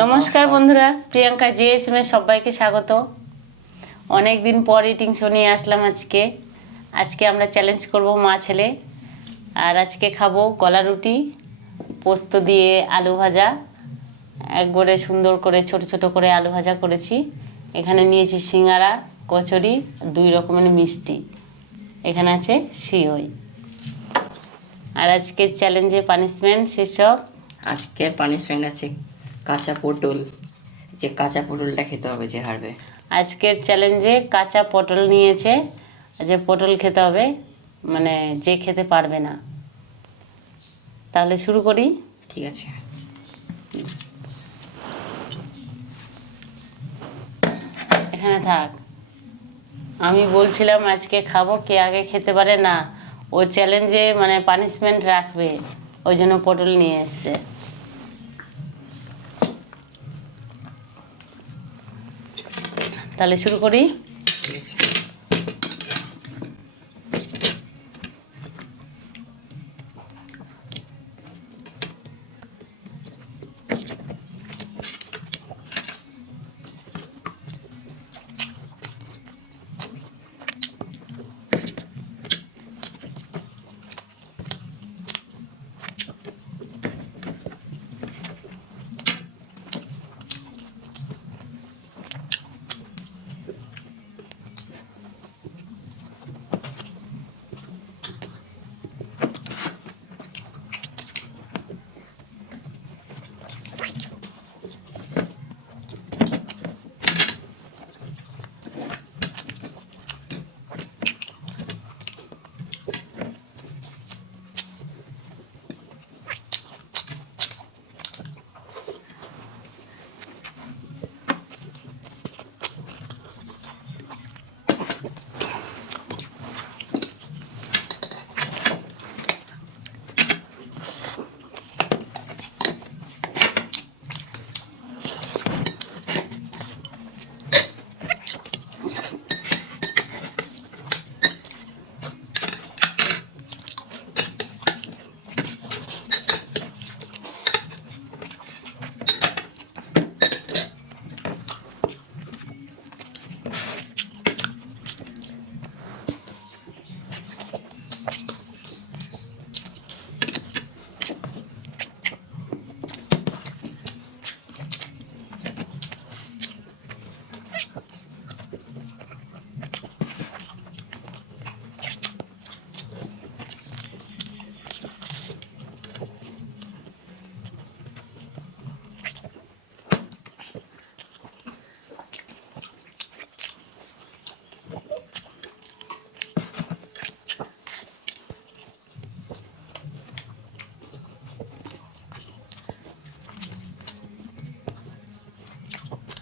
নমস্কার বন্ধুরা, প্রিয়াঙ্কা জিএসএম এর সবাইকে স্বাগত। অনেক দিন পর ইটিং শো নিয়ে আসলাম আজকে আমরা চ্যালেঞ্জ করব মা ছেলে। আর আজকে খাবো কলা রুটি, পোস্ত দিয়ে আলু ভাজা, একবারে সুন্দর করে ছোট ছোট করে আলু ভাজা করেছি। এখানে নিয়েছি সিঙ্গারা, কচুরি, 2 রকমের মিষ্টি, এখানে আছে সিওই। আর আজকের চ্যালেঞ্জে পানিশমেন্ট শীর্ষক আজকের পানিশমেন্ট আছে কাঁচা পটল। যে কাঁচা পটলটা খেতে হবে যে হারবে। আজকের চ্যালেঞ্জে কাঁচা পটল নিয়েছে, যে পটল খেতে হবে, মানে যে খেতে পারবে না। তাহলে শুরু করি। ঠিক আছে। এখানে থাক। আমি বলছিলাম আজকে খাবো, কে আগে খেতে পারে না ও চ্যালেঞ্জে মানে পানিশমেন্ট রাখবে, ওই জন্য পটল নিয়ে এসছে। তাহলে শুরু করি। ঠিক আছে।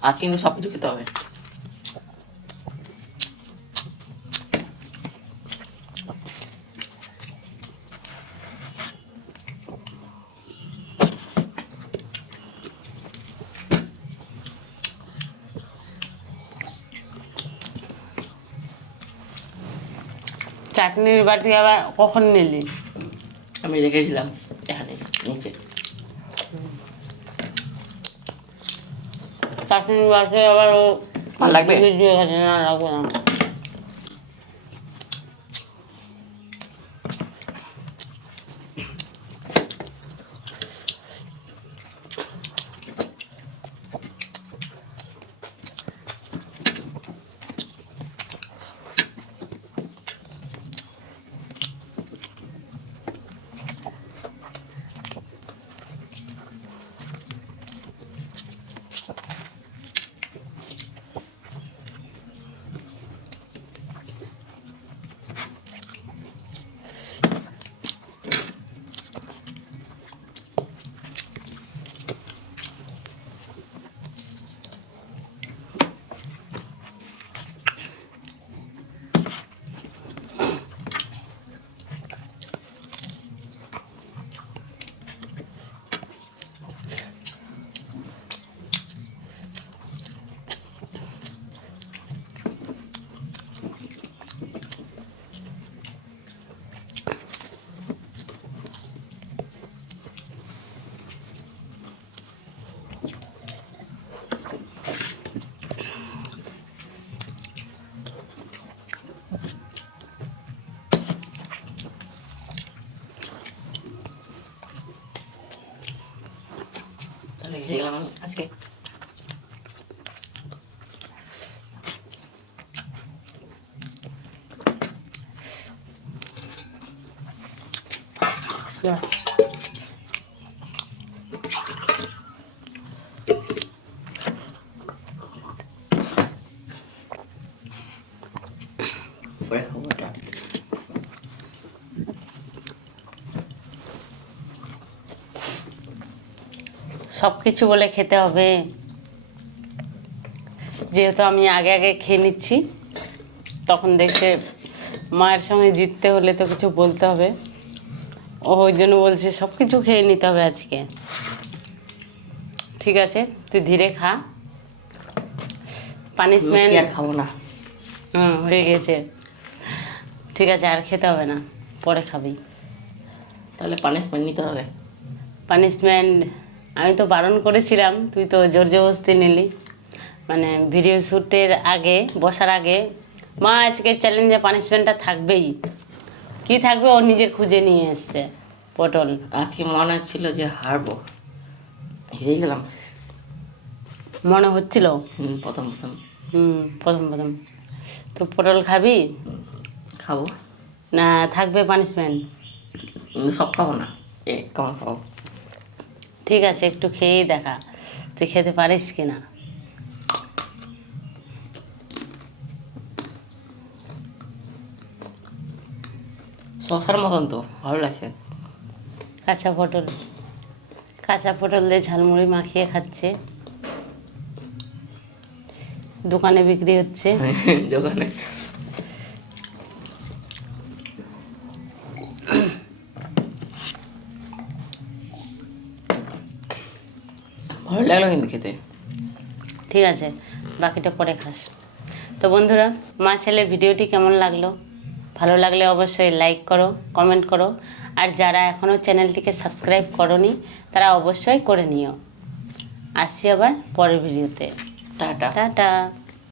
আর কিন্তু সব কিছু খেতে হবে। চাটনির বাটি আবার কখন নিলি? আমি রেখেছিলাম এখানে নিচে। চাটনির বাটি আবার ও ভালো লাগবে? ভিডিও গেছে, না লাগবে না। তাহলে হেরে গেলাম আমি আজকে। পরে খাবো এটা। সব কিছু বলে খেতে হবে, যেহেতু আমি আগে আগে খেয়ে নিচ্ছি, তখন দেখছে মায়ের সঙ্গে জিততে হলে তো কিছু বলতে হবে। ওই জন্য বলছে সব কিছু খেয়ে নিতে হবে আজকে। ঠিক আছে, তুই ধীরে খা। পানিশমেন্ট আর খাবো না। হয়ে গেছে। ঠিক আছে, আর খেতে হবে না, পরে খাবি। তাহলে পানিশমেন্ট নিতে হবে। পানিশমেন্ট আমি তো বারণ করেছিলাম, তুই তো জোর জবরদস্তি নিলি। মানে ভিডিও শ্যুটের আগে, বসার আগে, মা আজকে চ্যালেঞ্জে পানিশমেন্টটা থাকবেই। কি থাকবে ও নিজে খুঁজে নিয়ে এসছে, পটল। আজকে মনে হচ্ছিল যে হারবো, হেরে গেলাম। মনে হচ্ছিল প্রথম প্রথম। প্রথম প্রথম। তো পটল খাবি খাবো না, থাকবে পানিশমেন্ট? সব খাবো না, কেমন খাবো। ঠিক আছে, একটু খেয়েই দেখা তুই খেতে পারিস কি না। শশার মতন তো, ভালো লাগছে। কাঁচা পটল, কাঁচা পটল দিয়ে ঝালমুড়ি মাখিয়ে খাচ্ছে, দোকানে বিক্রি হচ্ছে। দোকানে ভালো লাগলো কিন্তু খেতে। ঠিক আছে, বাকিটা পরে খাস। তো বন্ধুরা, মা ছেলের ভিডিওটি কেমন লাগলো? ভালো লাগলে অবশ্যই লাইক করো, কমেন্ট করো, আর যারা এখনও চ্যানেলটিকে সাবস্ক্রাইব করোনি তারা অবশ্যই করে নিও। আসছি আবার পরের ভিডিওতে। টাটা। টাটা।